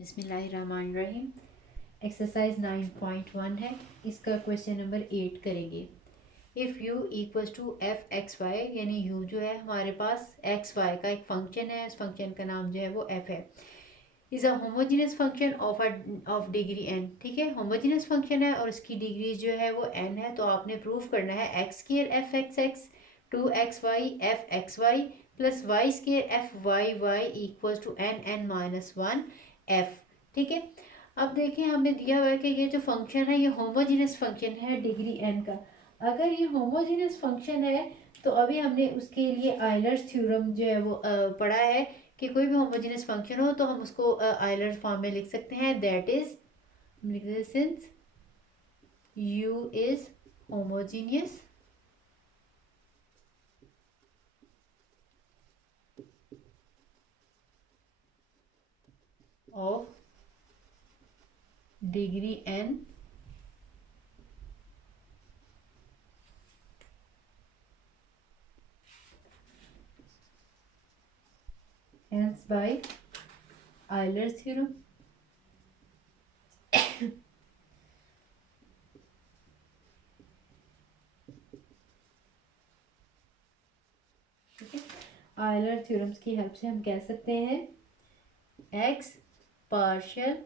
बिस्मिल्लाहिर्रहमानिर्रहीम। एक्सरसाइज 9.1 है। इसका क्वेश्चन नंबर 8 करेंगे। If u equals to f x y, यानी यू जो है हमारे पास एक्स वाई का एक फंक्शन है, इस फंक्शन का नाम जो है वो एफ है। Is a homogeneous function of degree n. ठीक है, होमोजीनियस फंक्शन है और इसकी डिग्री जो है वो एन है। तो आपने प्रूफ करना है x square f x x, two x y f x y plus y square f y y equals to n n minus one f. ठीक है, अब देखें हमें दिया हुआ है कि ये जो फंक्शन है ये होमोजीनियस फंक्शन है डिग्री एन का। अगर ये होमोजीनियस फंक्शन है तो अभी हमने उसके लिए आयलर्स थ्योरम जो है वो पढ़ा है कि कोई भी होमोजीनियस फंक्शन हो तो हम उसको आयलर्स फॉर्म में लिख सकते हैं। That is since u is homogeneous of degree n hence by Euler's theorem। ठीक है, आयलर थ्योरम्स की हेल्प से हम कह सकते हैं x partial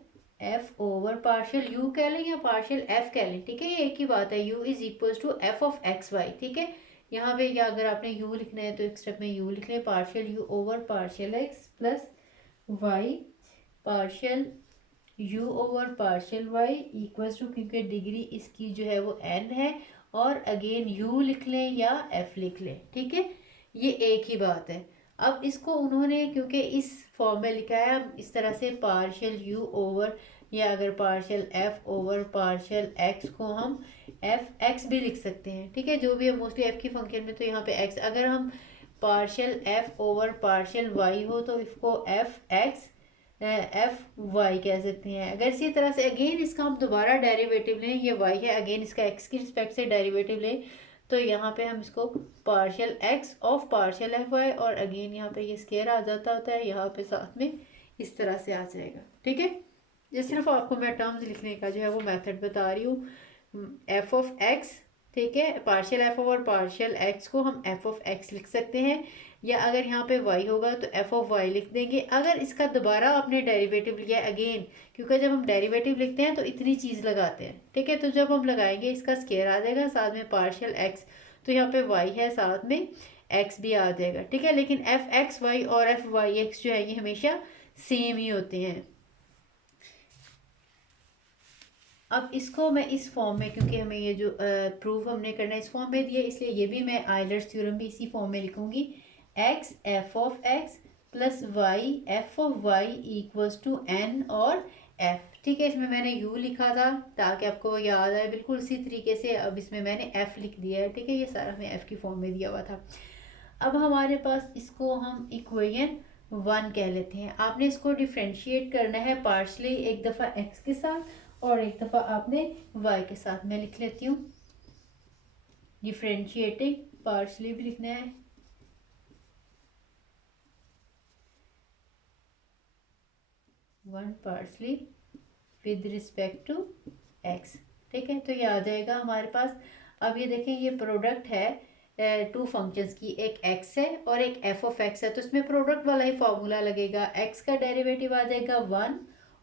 f over partial you कह लें या पार्शियल एफ कह लें। ठीक है, ये एक ही बात है। U is equals to f of x y. ठीक है, यहाँ पे या अगर आपने यू लिखना है तो एक स्टेप में यू लिख लें, partial u over partial x plus y partial u over partial y equals to, क्योंकि डिग्री इसकी जो है वो एन है, और अगेन यू लिख लें या एफ लिख लें। ठीक है, ये एक ही बात है। अब इसको उन्होंने क्योंकि इस फॉर्म में लिखा है, हम इस तरह से पार्शियल यू ओवर या अगर partial f over partial x को हम एफ एक्स भी लिख सकते हैं। ठीक है, जो भी है मोस्टली एफ की फंक्शन में तो यहाँ पे एक्स, अगर हम partial f over partial y हो तो इसको एफ एक्स एफ वाई कह सकते हैं। अगर इसी तरह से अगेन इसका हम दोबारा डेरिवेटिव लें, ये वाई है, अगेन इसका एक्स की रिस्पेक्ट से डेरिवेटिव लें तो यहाँ पे हम इसको partial x of partial f y, और अगेन यहाँ पे ये स्केयर आ जाता होता है, यहाँ पे साथ में इस तरह से आ जाएगा। ठीक है, ये सिर्फ आपको मैं टर्म्स लिखने का जो है वो मेथड बता रही हूँ। एफ ऑफ एक्स, ठीक है, partial f over partial x को हम एफ ऑफ एक्स लिख सकते हैं, या अगर यहाँ पे y होगा तो एफ ऑफ वाई लिख देंगे। अगर इसका दोबारा आपने डेरिवेटिव लिया अगेन, क्योंकि जब हम डेरिवेटिव लिखते हैं तो इतनी चीज़ लगाते हैं। ठीक है, तो जब हम लगाएंगे इसका स्केयर आ जाएगा, साथ में पार्शियल x, तो यहाँ पे y है, साथ में x भी आ जाएगा। ठीक है, लेकिन एफ एक्स वाई और एफ वाई एक्स जो है ये हमेशा सेम ही होते हैं। अब इसको मैं इस फॉर्म में, क्योंकि हमें ये जो प्रूफ हमने करना है इस फॉर्म में दिया, इसलिए ये भी मैं आयलर्स थ्योरम भी इसी फॉर्म में लिखूंगी। X f of x plus y f of y equals to n और एफ। ठीक है, इसमें मैंने यू लिखा था ताकि आपको याद आए, बिल्कुल इसी तरीके से अब इसमें मैंने एफ लिख दिया है। ठीक है, ये सारा हमें एफ की फॉर्म में दिया हुआ था। अब हमारे पास इसको हम इक्वेशन 1 कह लेते हैं। आपने इसको डिफ्रेंशिएट करना है पार्शली, एक दफ़ा एक्स के साथ और एक दफ़ा आपने वाई के साथ। मैं लिख लेती हूँ, डिफ्रेंशिएटिंग पार्शली भी लिखना है, one partially with respect to x. ठीक है, तो ये आ जाएगा हमारे पास। अब ये देखें, ये प्रोडक्ट है टू फंक्शंस की, एक x है और एक f ऑफ x है, तो इसमें प्रोडक्ट वाला ही फॉर्मूला लगेगा। x का डेरिवेटिव आ जाएगा 1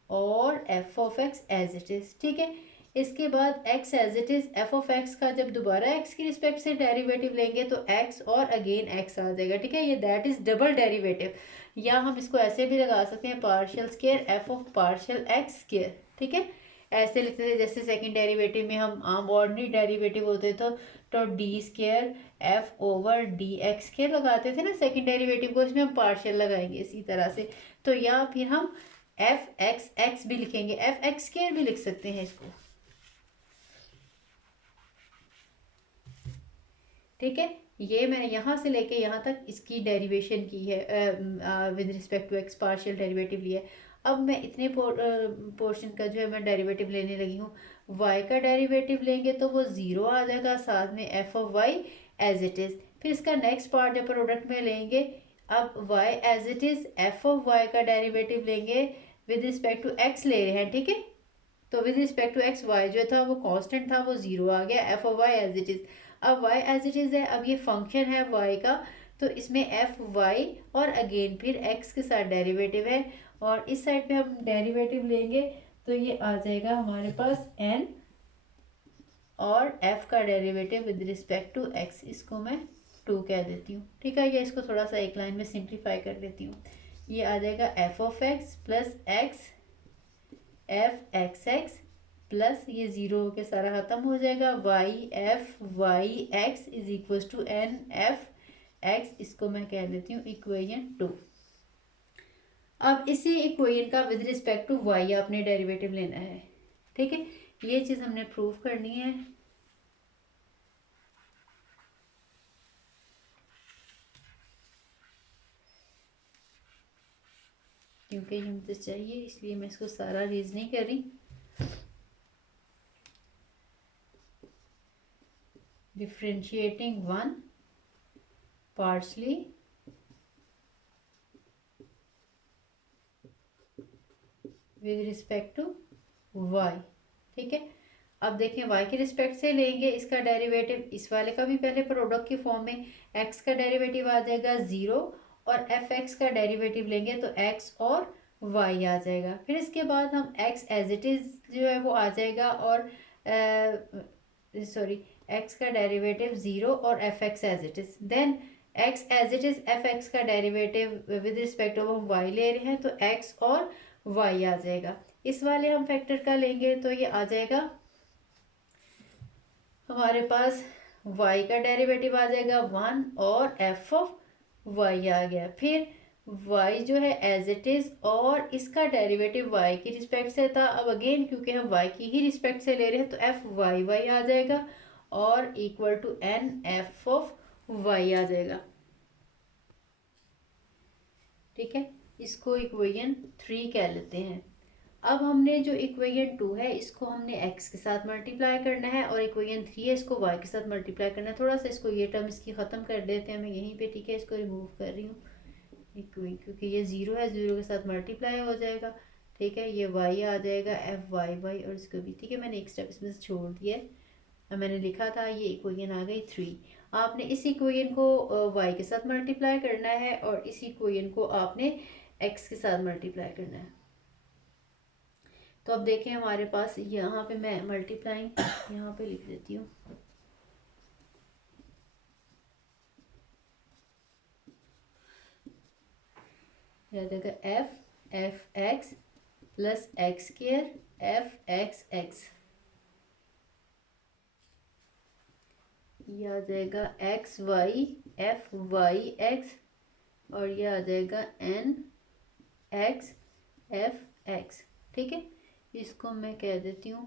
और f of x as it is. ठीक है, इसके बाद x as it is, f of x का जब दोबारा x की रिस्पेक्ट से डेरिवेटिव लेंगे तो x और अगेन x आ जाएगा। ठीक है, ये दैट इज़ डबल डेरिवेटिव, या हम इसको ऐसे भी लगा सकते हैं, partial square f of partial x square. ठीक है, ऐसे लिखते थे जैसे सेकंड डेरिवेटिव में हम आम ऑर्डिनरी डेरिवेटिव होते तो D square F over D x square लगाते थे ना सेकंड डेरिवेटिव को, इसमें हम पार्शियल लगाएंगे इसी तरह से। तो या फिर हम एफ एक्स एक्स भी लिखेंगे, एफ एक्स स्केयर भी लिख सकते हैं इसको। ठीक है, ये मैंने यहाँ से लेके यहाँ तक इसकी डेरिवेशन की है, with respect to x partial derivative लिया है। अब मैं इतने पोर्शन का जो है मैं डेरिवेटिव लेने लगी हूँ। y का डेरिवेटिव लेंगे तो वो ज़ीरो आ जाएगा, साथ में f of y as it is. फिर इसका नेक्स्ट पार्ट जब प्रोडक्ट में लेंगे, अब y as it is, f of y का डेरिवेटिव लेंगे विद रिस्पेक्ट टू एक्स ले रहे हैं, ठीक है। तो with respect to x y जो था वो कांस्टेंट था, वो जीरो आ गया, f of y as it is. अब वाई एज इट इज़ है, अब ये फंक्शन है वाई का, तो इसमें एफ वाई और अगेन फिर एक्स के साथ डेरिवेटिव है, और इस साइड पे हम डेरिवेटिव लेंगे तो ये आ जाएगा हमारे पास एन और एफ का derivative with respect to x, इसको मैं टू कह देती हूँ, ठीक है। या इसको थोड़ा सा एक लाइन में सिंप्लीफाई कर देती हूँ, ये आ जाएगा f of x plus x f x x plus ये जीरो के सारा खत्म हो जाएगा, y f y x is equal to n f x, इसको मैं कह देती हूँ इक्वेशन टू। अब इसी इक्वेशन का विद रिस्पेक्ट टू वाई आपने डेरिवेटिव लेना है, ठीक है। ये चीज़ हमने प्रूव करनी है। क्योंकि ये मुझे चाहिए इसलिए मैं इसको सारा रीज नहीं कर रही। Differentiating one partially with respect to y, ठीक है। अब देखें y के रिस्पेक्ट से लेंगे इसका डेरिवेटिव, इस वाले का भी पहले प्रोडक्ट की फॉर्म में, x का डेरिवेटिव आ जाएगा ज़ीरो, और एफ एक्स का डेरिवेटिव लेंगे तो x और y आ जाएगा। फिर इसके बाद हम x एज इट इज़ जो है वो आ जाएगा, और सॉरी x का डेरिवेटिव ज़ीरो और f x as it is, then x as it is f x का डेरिवेटिव विद रिस्पेक्ट ऑफ हम y ले रहे हैं तो x और y आ जाएगा। इस वाले हम फैक्टर का लेंगे तो ये आ जाएगा हमारे पास y का डेरिवेटिव आ जाएगा वन और एफ ऑफ y आ गया। फिर y जो है एज इट इज़, और इसका डेरिवेटिव y की रिस्पेक्ट से था, अब अगेन क्योंकि हम y की ही रिस्पेक्ट से ले रहे हैं तो एफ वाई वाई आ जाएगा, और equal to n f of y आ जाएगा, ठीक है। इसको इक्वेशन थ्री कह लेते हैं। अब हमने जो इक्वेशन टू है इसको हमने x के साथ मल्टीप्लाई करना है, और इक्वेशन थ्री है इसको y के साथ मल्टीप्लाई करना है। थोड़ा सा इसको ये टर्म इसकी ख़त्म कर देते हैं मैं यहीं पे, ठीक है। इसको रिमूव कर रही हूँ क्योंकि ये ज़ीरो है, ज़ीरो के साथ मल्टीप्लाई हो जाएगा, ठीक है। ये y आ जाएगा एफ वाई वाई, और इसको भी, ठीक है। मैंने एक स्टेप इसमें से छोड़ दिया है, मैंने लिखा था ये इक्वेशन आ गई थ्री। आपने इस इक्वेशन को y के साथ मल्टीप्लाई करना है, और इस इक्वेशन को आपने x के साथ मल्टीप्लाई करना है। तो अब देखें हमारे पास यहाँ पे मैं मल्टीप्लाइंग यहाँ पे लिख देती हूँ, याद रखिएगा f f x plus x square f x x, ये आ जाएगा x y f y x, और ये आ जाएगा एन एक्स एफ एक्स, ठीक है। इसको मैं कह देती हूँ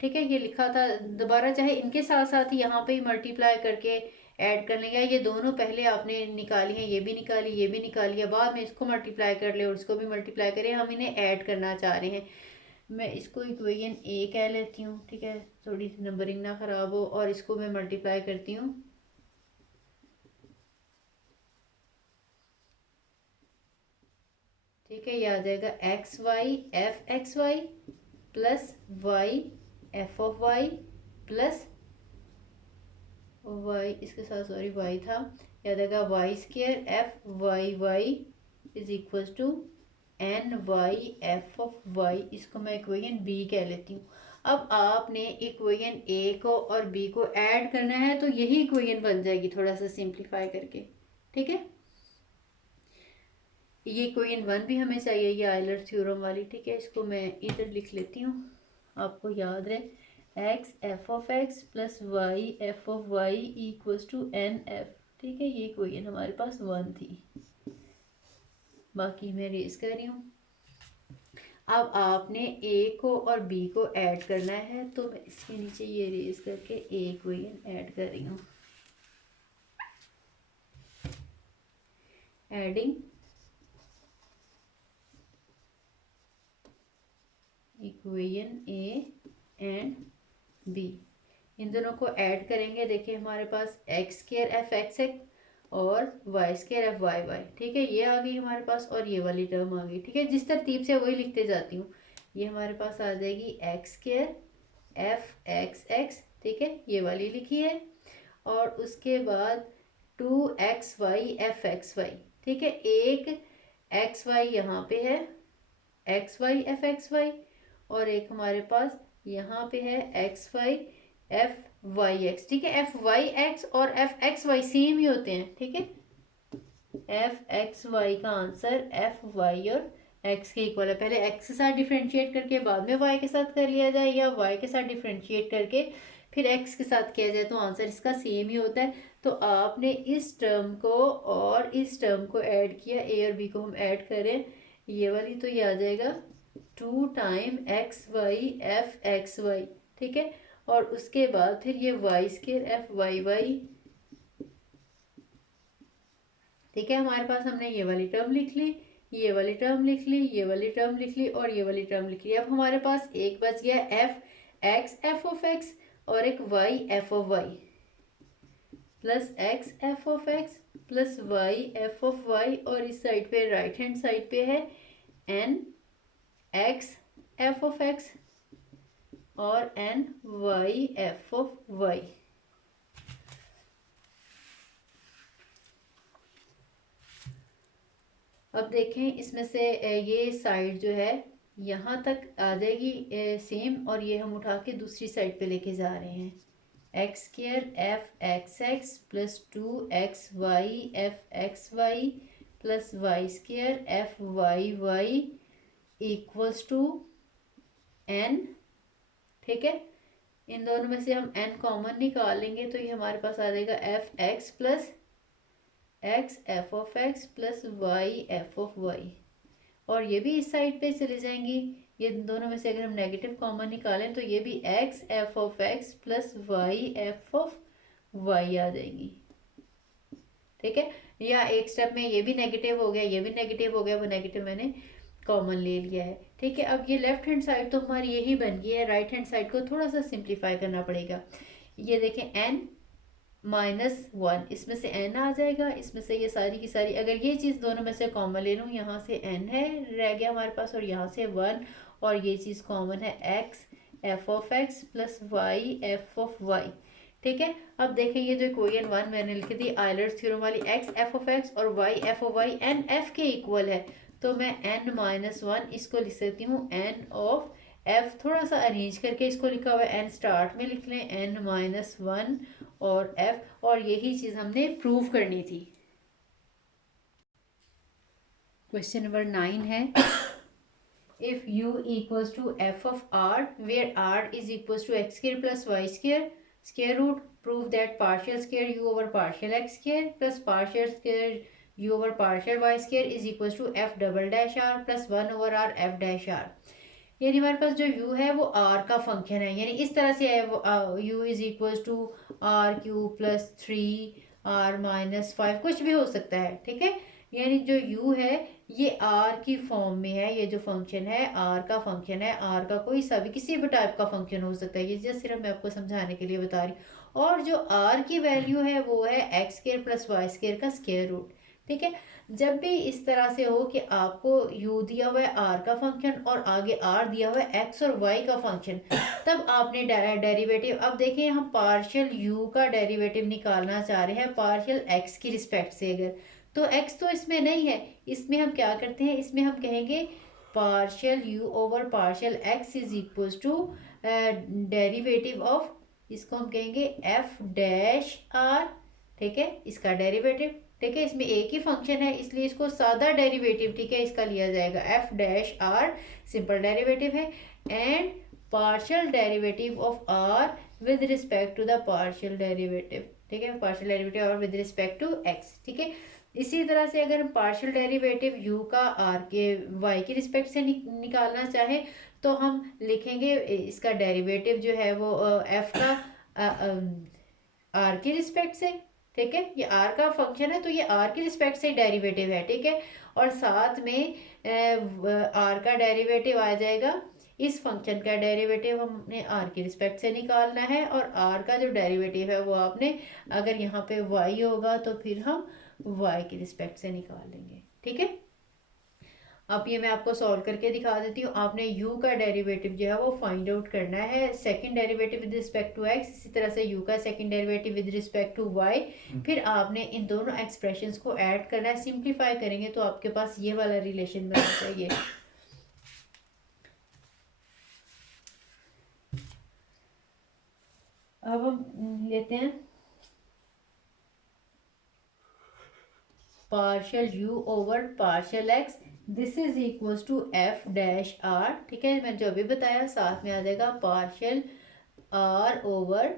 ठीक है। ये लिखा था दोबारा, चाहे इनके साथ साथ ही यहाँ पे ही मल्टीप्लाई करके ऐड कर लेंगे, ये दोनों पहले आपने निकाली हैं, ये भी निकाली ये भी निकाली है, बाद में इसको मल्टीप्लाई कर ले और इसको भी मल्टीप्लाई करें, हम इन्हें ऐड करना चाह रहे हैं। मैं इसको इक्वेशन ए कह लेती हूँ, ठीक है, थोड़ी सी नंबरिंग ना ख़राब हो, और इसको मैं मल्टीप्लाई करती हूँ ठीक है। ये आ जाएगा x y f x y plus y f of y plus y, इसके साथ सॉरी वाई था, याद आएगा y square f y y is equal to n y f of y, इसको मैं इक्वेशन बी कह लेती हूँ। अब आपने इक्वेशन ए को और बी को ऐड करना है तो यही इक्वेशन बन जाएगी, थोड़ा सा सिंप्लीफाई करके, ठीक है। ये इक्वेशन वन भी हमें चाहिए, ये आयलर थ्योरम वाली, ठीक है। इसको मैं इधर लिख लेती हूँ, आपको याद रहे x f of x plus y f of y equals to n f, ठीक है। ये इक्वेशन हमारे पास वन थी, बाकी मैं रेज कर रही हूँ। अब आपने ए को और बी को ऐड करना है, तो मैं इसके नीचे ये रेज करके ए इक्वेशन ऐड कर रही हूँ, adding equation A and B, इन दोनों को ऐड करेंगे। देखिए हमारे पास x square f x x और y square f y y, ठीक है। ये आ गई हमारे पास और ये वाली टर्म आ गई, ठीक है। जिस तरतीब से वही लिखते जाती हूँ। ये हमारे पास आ जाएगी x square f x x, ठीक है, ये वाली लिखी है। और उसके बाद 2xy एफ एक्स वाई, ठीक है। एक एक्स वाई यहाँ पे है, x y f x y, और एक हमारे पास यहाँ पे है x y f y x, ठीक है। एफ वाई एक्स और एफ एक्स वाई सेम ही होते हैं, ठीक है। एफ एक्स वाई का आंसर एफ वाई और एक्स के इक्वल है। पहले एक्स के साथ डिफ्रेंशिएट करके बाद में वाई के साथ कर लिया जाए, या वाई के साथ डिफ्रेंशिएट करके फिर एक्स के साथ किया जाए, तो आंसर इसका सेम ही होता है। तो आपने इस टर्म को और इस टर्म को ऐड किया, ए और बी को हम ऐड करें, ये वाली, तो ये आ जाएगा 2 time x y f x y, ठीक है। और उसके बाद फिर ये y square f y y, ठीक है। हमारे पास हमने ये वाली टर्म लिख ली, ये वाली टर्म लिख ली, ये वाली टर्म लिख ली और ये वाली टर्म लिख ली। अब हमारे पास एक बच गया f x f of x और एक y f of y, plus x f of x plus y f of y, और इस साइड पे राइट हैंड साइड पे है n x f of x और n y f of y. अब देखें इसमें से ये साइड जो है यहाँ तक आ जाएगी सेम, और ये हम उठा के दूसरी साइड पे लेके जा रहे हैं। X square f x x plus 2xy f x y plus y square f y y equals to n, ठीक है। इन दोनों में से हम n कॉमन निकालेंगे तो ये हमारे पास आ जाएगा f x plus x f of x plus y f of y, और ये भी इस साइड पे चले जाएंगी। ये दोनों में से अगर हम नेगेटिव कॉमन निकालें तो ये भी x f of x plus y f of y आ जाएंगी, ठीक है। या एक स्टेप में ये भी नेगेटिव हो गया, ये भी नेगेटिव हो गया, वो नेगेटिव मैंने कॉमन ले लिया है, ठीक है। अब ये लेफ्ट हैंड साइड तो हमारी यही बन गई है, राइट हैंड साइड को थोड़ा सा सिंप्लीफाई करना पड़ेगा। ये देखें n -1, इसमें से n आ जाएगा, इसमें से ये सारी की सारी, अगर ये चीज़ दोनों में से कॉमन ले लूँ, यहाँ से n है रह गया हमारे पास और यहाँ से 1, और ये चीज़ कॉमन है x f of x plus y f of y, ठीक है। अब देखें ये जो इक्वेशन 1 मैंने लिखी थी आयलर्स थ्योरम वाली, x एफ ऑफ एक्स और y f of y n f के इक्वल है, तो मैं n-1 इसको लिख सकती हूँ n ऑफ f। थोड़ा सा अरेंज करके इसको लिखा हुआ है, n स्टार्ट में लिख लें, n-1 और f, और यही चीज़ हमने प्रूव करनी थी। क्वेश्चन नंबर 9 है, if u equals to f of r where r is equals to x square plus y square square root, prove that partial square u over partial x square plus partial square u over partial y square is equals to f double dash r plus 1 over r f dash r। यानी हमारे पास जो u है वो r का function है, यानी इस तरह से है वो u is equals to r cube plus 3r minus 5, कुछ भी हो सकता है, ठीक है। यानी जो u है ये r की फॉर्म में है, ये जो फंक्शन है r का फंक्शन है, r का कोई सा भी किसी भी टाइप का फंक्शन हो सकता है, ये जस्ट सिर्फ मैं आपको समझाने के लिए बता रही हूँ। और जो r की वैल्यू है वो है x square plus y square का स्क्वायर रूट, ठीक है। जब भी इस तरह से हो कि आपको u दिया हुआ है r का फंक्शन और आगे r दिया हुआ है x और y का फंक्शन, तब आपने डेरिवेटिव, अब देखिए हम पार्शियल u का डेरिवेटिव निकालना चाह रहे हैं पार्शियल x की रिस्पेक्ट से, अगर तो x तो इसमें नहीं है, इसमें हम क्या करते हैं, इसमें हम कहेंगे partial u over partial x is equals to derivative of, इसको हम कहेंगे f डैश r, ठीक है, इसका डेरिवेटिव, ठीक है। इसमें एक ही फंक्शन है इसलिए इसको सादा डेरिवेटिव, ठीक है, इसका लिया जाएगा f dash r, simple derivative है, and partial derivative of r with respect to the partial derivative, ठीक है, पार्शियल डेरिवेटिव और विद रिस्पेक्ट टू x, ठीक है। इसी तरह से अगर हम पार्शियल डेरिवेटिव u का r के y की रिस्पेक्ट से निकालना चाहें तो हम लिखेंगे इसका डेरिवेटिव जो है वो f का r की रिस्पेक्ट से, ठीक है, ये r का फंक्शन है तो ये r की रिस्पेक्ट से डेरिवेटिव है, ठीक है। और साथ में r का डेरिवेटिव आ जाएगा, इस फंक्शन का डेरिवेटिव हमने r की रिस्पेक्ट से निकालना है, और r का जो डेरिवेटिव है वो आपने, अगर यहाँ पे y होगा तो फिर हम वाई की रिस्पेक्ट से निकाल लेंगे। ठीक है, अब ये मैं आपको सॉल्व करके दिखा देती हूँ। आपने u का डेरिवेटिव जो है वो फाइंड आउट करना है, second derivative with respect to x, इसी तरह से u का second derivative with respect to y। फिर आपने इन दोनों एक्सप्रेशंस को ऐड करना है, सिंप्लीफाई करेंगे तो आपके पास ये वाला रिलेशन बनना चाहिए। अब हम लेते हैं partial u over partial x, this is equals to f dash r। ठीक है, मैंने जो अभी बताया, साथ में आ जाएगा partial r over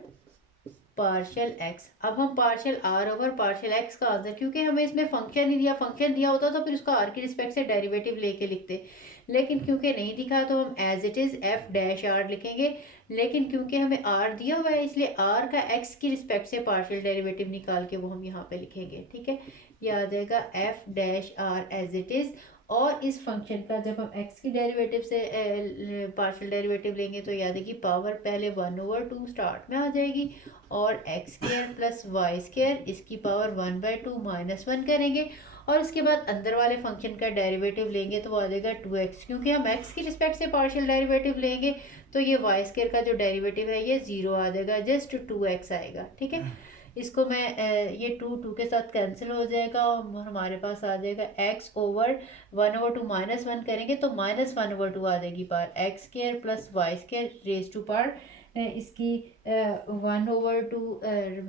partial x. अब हम partial r over partial x का आंसर, क्योंकि हमें इसमें फंक्शन नहीं दिया, फंक्शन दिया होता तो फिर उसका आर की रिस्पेक्ट से डेरिवेटिव लेके लिखते, लेकिन क्योंकि नहीं दिखा तो हम as it is f dash r लिखेंगे। लेकिन क्योंकि हमें आर दिया हुआ है इसलिए आर का एक्स की रिस्पेक्ट से पार्शियल डेरिवेटिव निकाल के वो हम यहाँ पे लिखेंगे। ठीक है, ये आ जाएगा f dash r as it is. और इस फंक्शन का जब हम x की डेरिवेटिव से पार्शियल डेरिवेटिव लेंगे तो याद है कि पावर पहले 1/2 स्टार्ट में आ जाएगी, और x square plus y square, इसकी पावर 1/2 -1 करेंगे, और उसके बाद अंदर वाले फंक्शन का डेरिवेटिव लेंगे तो वो आ जाएगा 2x। क्योंकि हम x की रिस्पेक्ट से पार्शियल डेरिवेटिव लेंगे तो ये वाई स्क्र का जो डेरिवेटिव है ये 0 आ जाएगा, जस्ट 2x आएगा। ठीक है, इसको मैं ये 2 के साथ कैंसिल हो जाएगा और हमारे पास आ जाएगा x ओवर 1/2 -1 करेंगे तो -1/2 आ जाएगी power x square plus y square raise to power इसकी 1/2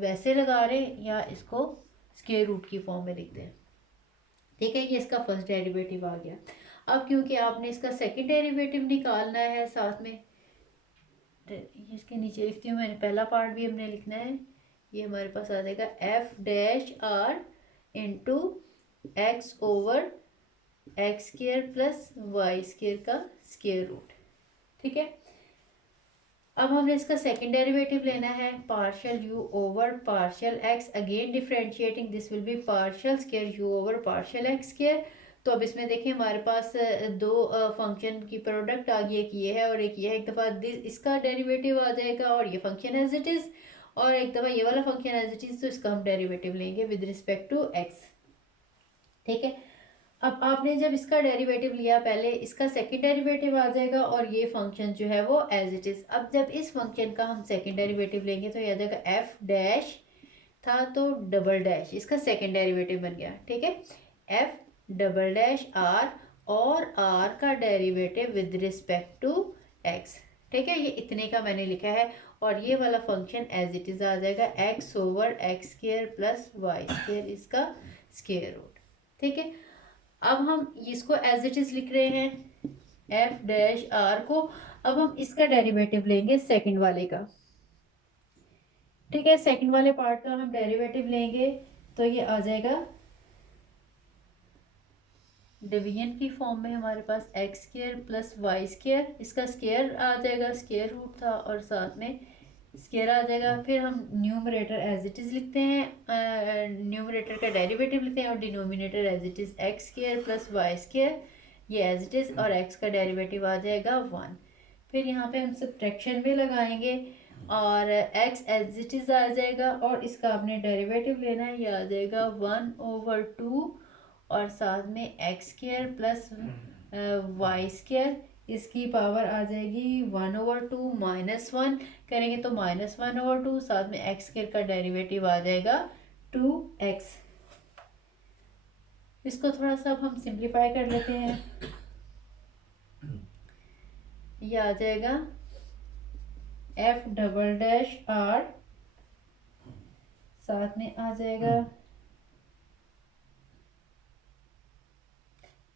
वैसे लगा रहे हैं या इसको स्क्वायर रूट की फॉर्म में लिखते हैं। ठीक है, ये इसका फर्स्ट डेरिवेटिव आ गया। अब क्योंकि आपने इसका सेकंड डेरिवेटिव निकालना है साथ में, इसके नीचे लिखती हूँ मैंने, पहला पार्ट भी हमने लिखना है। ये हमारे पास आ जाएगा f dash r into x over x square plus y square का स्क्वायर रूट। ठीक है, अब हमने इसका सेकंड डेरिवेटिव लेना है, partial u over partial x, again differentiating, this will be partial square u over partial x square. तो अब इसमें देखिए हमारे पास दो फंक्शन की प्रोडक्ट आ गई, एक ये है और एक ये है। एक दफ़ा इसका डेरिवेटिव आ जाएगा और ये फंक्शन एज इट इज़, और एक दफ़ा ये वाला फंक्शन एज इट इज़, तो इसका हम डेरिवेटिव लेंगे विद रिस्पेक्ट टू x। ठीक है, अब आपने जब इसका डेरिवेटिव लिया, पहले इसका सेकंड डेरिवेटिव आ जाएगा और ये फंक्शन जो है वो एज इट इज़। अब जब इस फंक्शन का हम सेकंड डेरिवेटिव लेंगे तो ये आ जाएगा एफ डैश था तो डबल डैश, इसका सेकंड डेरिवेटिव बन गया। ठीक है, एफ डबल डैश आर और आर का derivative with respect to x. ठीक है, ये इतने का मैंने लिखा है, और ये वाला फंक्शन एज इट इज़ आ जाएगा x over x square plus y square, इसका स्क्वायर रूट। ठीक है, अब हम इसको एज इट इज लिख रहे हैं एफ डैश आर को। अब हम इसका डेरिवेटिव लेंगे सेकंड वाले का। ठीक है, सेकंड वाले पार्ट का हम डेरिवेटिव लेंगे तो ये आ जाएगा डिवीजन की फॉर्म में हमारे पास x square plus y square, इसका स्क्वायर आ जाएगा, स्क्वायर रूट था और साथ में स्क्वायर आ जाएगा। फिर हम न्यूमरेटर एज इट इज़ लिखते हैं, न्यूमरेटर का डेरिवेटिव लिखते हैं, और denominator as it is x square plus y square, ये एज इट इज़, और एक्स का डेरिवेटिव आ जाएगा 1। फिर यहाँ पे हम सब्ट्रैक्शन भी लगाएंगे और एक्स एज इट इज़ आ जाएगा, और इसका आपने डेरिवेटिव लेना है, ये आ जाएगा 1/2 और साथ में x square plus y square, इसकी पावर आ जाएगी 1/2 -1 करेंगे तो -1/2, साथ में एक्स स्क्र का डेरिवेटिव आ जाएगा 2x। इसको थोड़ा सा अब हम सिंप्लीफाई कर लेते हैं, ये आ जाएगा एफ डबल डैश आर, साथ में आ जाएगा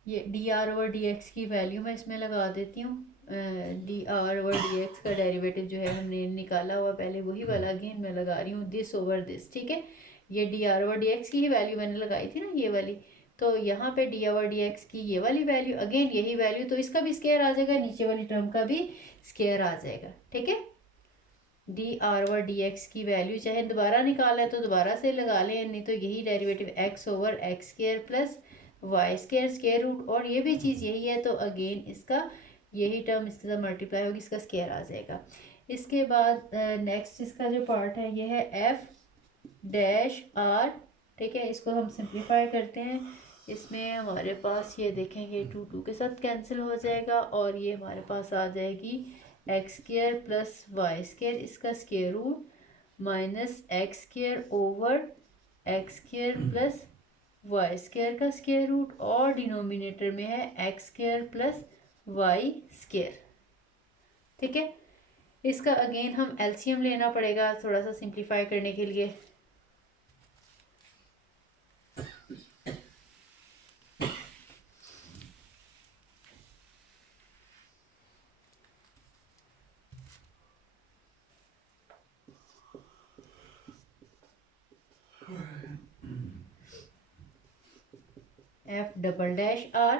ये D R over D x की वैल्यू मैं इसमें लगा देती हूँ। D R over D x का डेरिवेटिव जो है हमने निकाला हुआ पहले, वही वाला अगेन मैं लगा रही हूँ, दिस ओवर दिस। ठीक है, ये D R over D x की ही वैल्यू मैंने लगाई थी ना, ये वाली, तो यहाँ पे डी ओवर डी एक्स की ये वाली वैल्यू, अगेन यही वैल्यू, तो इसका भी स्क्वायर आ जाएगा, नीचे वाली टर्म का भी स्क्वायर आ जाएगा। ठीक है, D R over D x की वैल्यू चाहे दोबारा निकाला है तो दोबारा से लगा लें, नहीं तो यही derivative x over x square plus y square square root, और ये भी चीज़ यही है तो अगेन इसका यही टर्म इसके साथ मल्टीप्लाई होगी, इसका स्क्वायर आ जाएगा। इसके बाद नेक्स्ट इसका जो पार्ट है ये है एफ डैश आर। ठीक है, इसको हम सिंप्लीफाई करते हैं। इसमें हमारे पास ये देखेंगे 2 के साथ कैंसिल हो जाएगा और ये हमारे पास आ जाएगी x square plus y square, इसका square root minus x square over x square plus y square का स्क्र रूट और डिनोमिनेटर में है x square plus y square. ठीक है, इसका अगेन हम एलसीएम लेना पड़ेगा थोड़ा सा सिंप्लीफाई करने के लिए। F double dash r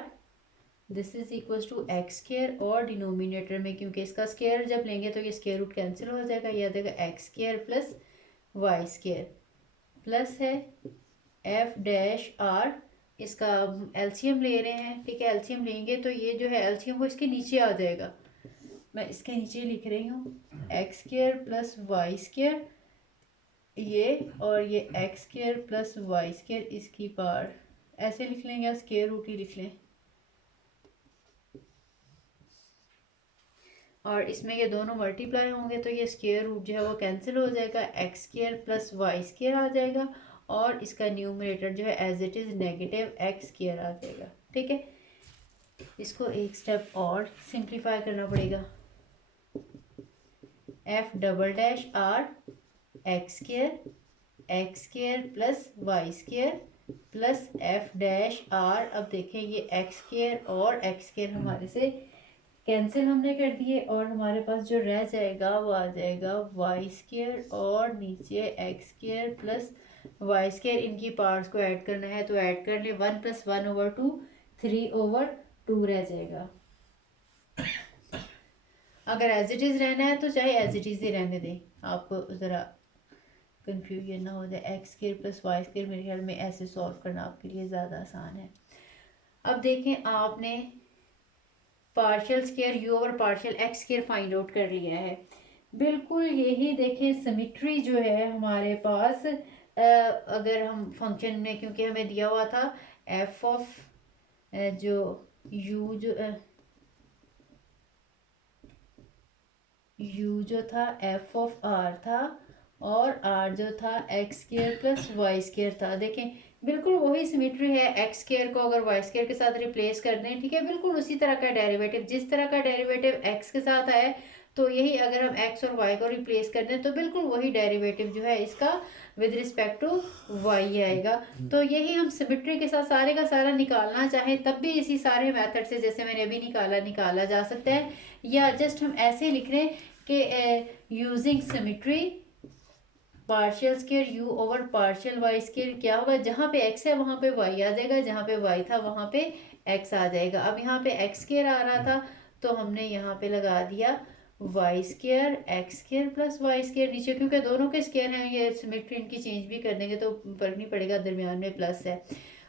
this is equal to x square और डिनोमिनेटर में क्योंकि इसका स्क्र जब लेंगे तो ये स्क्र रूट कैंसिल हो जाएगा, ये आ जाएगा x square plus y square plus है एफ डैश आर, इसका एलसीएम ले रहे हैं। ठीक है, एलसीएम लेंगे तो ये जो है एलसीएम वो इसके नीचे आ जाएगा, मैं इसके नीचे लिख रही हूँ x square plus y square ये और ये x square plus y square इसकी पावर ऐसे लिख लें या स्क्र रूट ही लिख लें। और इसमें ये दोनों मल्टीप्लाई होंगे तो ये स्क्वायर रूट जो है वो कैंसिल हो जाएगा, x square plus y square आ जाएगा और इसका न्यूमरेटर जो है as it is negative x square आ जाएगा। ठीक है, इसको एक स्टेप और सिंप्लीफाई करना पड़ेगा। F double dash r x square plus y square plus f dash r. अब देखें ये एक्स स्क्वायर और एक्स स्क्वायर हमारे से कैंसिल हमने कर दिए और हमारे पास जो रह जाएगा वो आ जाएगा वाई स्क्वायर और नीचे x square plus y square, इनकी पार्ट्स को ऐड करना है तो ऐड कर ले, 1 + 1/2 3/2 रह जाएगा। अगर एज इट इज़ रहना है तो चाहे एज इट इज़ ही रहने दें, आपको ज़रा कंफ्यूजन ना हो जाए। X square plus y square मेरे ख्याल में ऐसे सॉल्व करना आपके लिए ज़्यादा आसान है। अब देखें आपने partial square u over partial x square find out कर लिया है, बिल्कुल यही देखें सिमेट्री जो है हमारे पास। अगर हम फंक्शन में क्योंकि हमें दिया हुआ था एफ ऑफ जो यू जो था एफ ऑफ आर था और आर जो था x square plus y square था। देखें बिल्कुल वही सिमेट्री है, एक्स स्क्वायर को अगर वाई स्क्वायर के साथ रिप्लेस कर दें, ठीक है, बिल्कुल उसी तरह का डेरिवेटिव, जिस तरह का डेरिवेटिव एक्स के साथ है तो यही अगर हम एक्स और वाई को रिप्लेस कर दें तो बिल्कुल वही डेरिवेटिव जो है इसका विद रिस्पेक्ट टू वाई आएगा। तो यही हम सिमेट्री के साथ सारे का सारा निकालना चाहें तब भी इसी सारे मेथड से जैसे मैंने अभी निकाला जा सकता है, या जस्ट हम ऐसे लिख रहे हैं कि using symmetry partial square u over partial y square क्या होगा, जहाँ पे एक्स है वहाँ पे वाई आ जाएगा, जहाँ पे वाई था वहाँ पे एक्स आ जाएगा। अब यहाँ पे एक्स स्क्वायर आ रहा था तो हमने यहाँ पे लगा दिया y square x square plus y square नीचे, क्योंकि दोनों के स्क्वायर हैं, ये सिमेट्री इनकी चेंज भी कर देंगे तो फर्क नहीं पड़ेगा, दरमियान में प्लस है।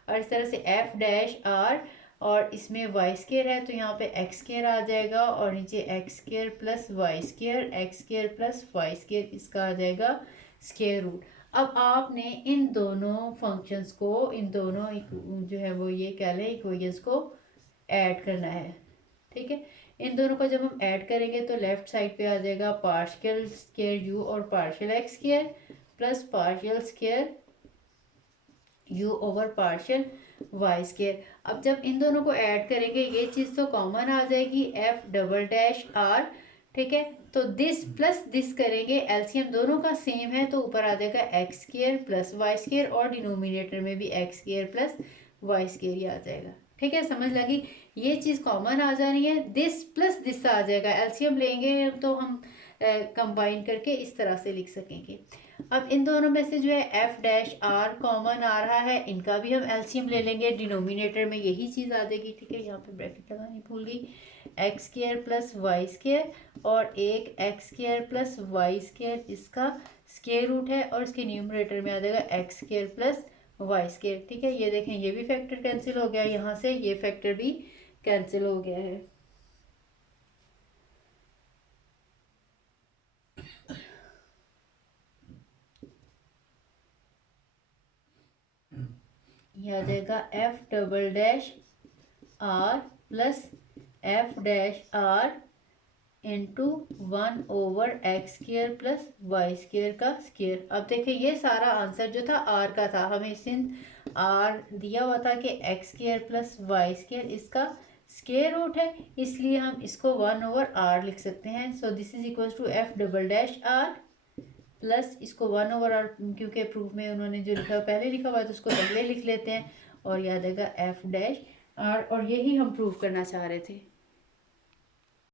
और इस तरह से एफ डैश आर और इसमें वाई स्क्वायर है तो यहाँ पे एक्स स्क्वायर आ जाएगा और नीचे x square plus y square x square plus y square इसका आ जाएगा स्क्वायर रूट। अब आपने इन दोनों फंक्शंस को, इन दोनों जो है वो ये कह लें इक्वेशंस को ऐड करना है। ठीक है, इन दोनों को जब हम ऐड करेंगे तो लेफ्ट साइड पे आ जाएगा पार्शियल स्क्वायर यू और partial x square plus partial square u over partial y square. अब जब इन दोनों को ऐड करेंगे ये चीज़ तो कॉमन आ जाएगी एफ डबल डैश आर। ठीक है, तो दिस प्लस दिस करेंगे, एलसीएम दोनों का सेम है तो ऊपर आ जाएगा x square plus y square और डिनोमिनेटर में भी x square plus y square ही आ जाएगा। ठीक है, समझ लगी, ये चीज़ कॉमन आ जानी है, दिस प्लस दिस आ जाएगा, एलसीएम लेंगे तो हम कंबाइन करके इस तरह से लिख सकेंगे। अब इन दोनों में से जो है एफ डैश आर कॉमन आ रहा है, इनका भी हम एलसीएम ले लेंगे, डिनोमिनेटर में यही चीज़ आ जाएगी। ठीक है, यहाँ पे ब्रैकेट लगानी भूल गई, x square plus y square और एक x square plus y square इसका स्क्वायर रूट है और इसके न्यूमरेटर में आ जाएगा x square plus y square. ठीक है, ये देखें ये भी फैक्टर कैंसिल हो गया, यहाँ से ये फैक्टर भी कैंसिल हो गया है। ये आ जाएगा f double dash r plus f dash r into 1/x² plus y square का स्केयर। अब देखिए ये सारा आंसर जो था आर का था, हमें सिंस आर दिया हुआ था कि x² प्लस वाई स्केयर इसका स्केयर रूट है, इसलिए हम इसको 1/r लिख सकते हैं। So this is equal to f double dash r plus इसको 1/r, क्योंकि प्रूफ में उन्होंने जो लिखा पहले लिखा हुआ है तो उसको पहले लिख लेते हैं, और याद आएगा एफ डैश आर, और यही हम प्रूफ करना चाह रहे थे।